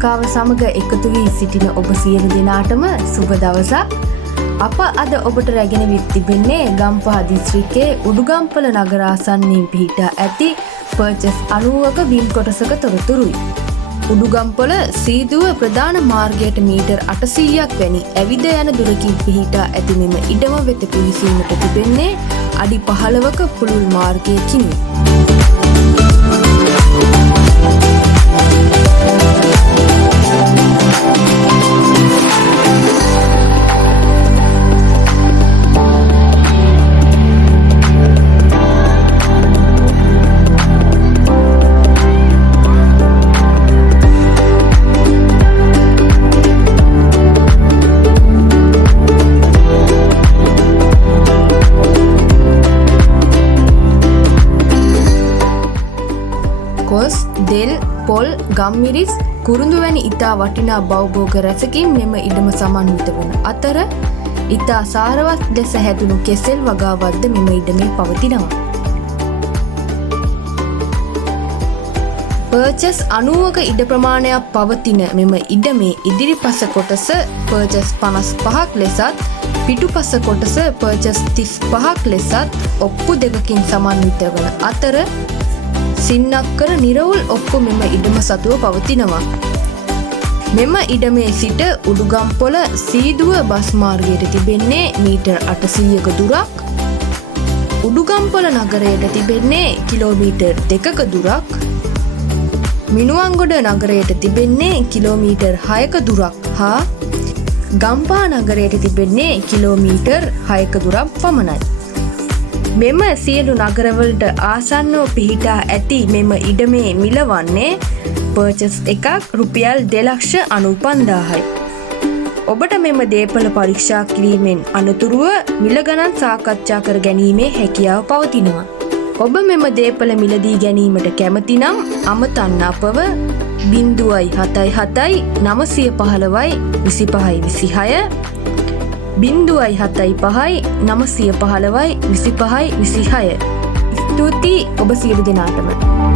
ලංකාව සමග එකතු වී සිටින ඔබ සියලු දෙනාටම සුබ දවසක්. අප අද ඔබට රැගෙන තිබෙන්නේ ගම්පහ දිස්ත්‍රික්කයේ උඩුගම්පල නගර ආසන්නයෙන් පිහිටා ඇති පර්චස් 90ක බිම් කොටසක තොරතුරුයි. උඩුගම්පොළ සීදුව ප්‍රධාන මාර්ගයට මීටර් 800ක් වැනි ඇවිද යන දුරකින් පිහිටා ඇති මෙම ඉඩම වෙත පිවිසීමට තිබෙන්නේ අඩි 15ක පුළුල් මාර්ගයකිනි. කොස්, දෙල්, පොල්, ගම්මිරිස්, කුරුඳු වැනි ඉතා වටිනා බවභෝග රැසකින් මෙම ඉඩම සමන්විත වන අතර ඉතා සාරවත් ලෙස හැදුණු කෙසෙල් වගාවත්ද මෙම ඉඩමේ පවතිනවා. පර්චස් 90ක ඉඩ ප්‍රමාණයක් පවතින මෙම ඉඩමේ ඉදිරිපස කොටස පර්චස් 55ක් ලෙසත් පිටුපස කොටස පර්චස් 35ක් ලෙසත් ඔප්පු දෙකකින් සමන්විත වන අතර සින්නක්කර නිරවුල් ඔප්පු මෙම ඉඩම සතුව පවතිනවා. මෙම ඉඩමේ සිට උඩුගම්පොළ සීදුව බස් මාර්ගයට තිබෙන්නේ මීටර් 800ක දුරක්. උඩුගම්පොළ නගරයට තිබෙන්නේ කිලෝමීටර් 2ක දුරක්. මිනුවන්ගොඩ නගරයට තිබෙන්නේ කිලෝමීටර් 6ක දුරක් හා ගම්පහ නගරයට තිබෙන්නේ කිලෝමීටර් 6ක දුරක් පමණයි. මෙම සියලු නගරවලට ආසන්නව පිහිටා ඇති මෙම ඉඩමේ මිල වන්නේ පර්චස් එකක් රුපියල් 2,95,000යි. ඔබට මෙම දේපල පරීක්ෂා කිරීමෙන් අනතුරුව මිල ගණන් සාකච්ඡා කර ගැනීමේ හැකියාව පවතිනවා. ඔබ මෙම දේපල මිලදී ගැනීමට කැමති නම් අමතන්න අපව 077 915 25 26 075 915 25 26. ස්තුතියි ඔබ සියලු දෙනාටම.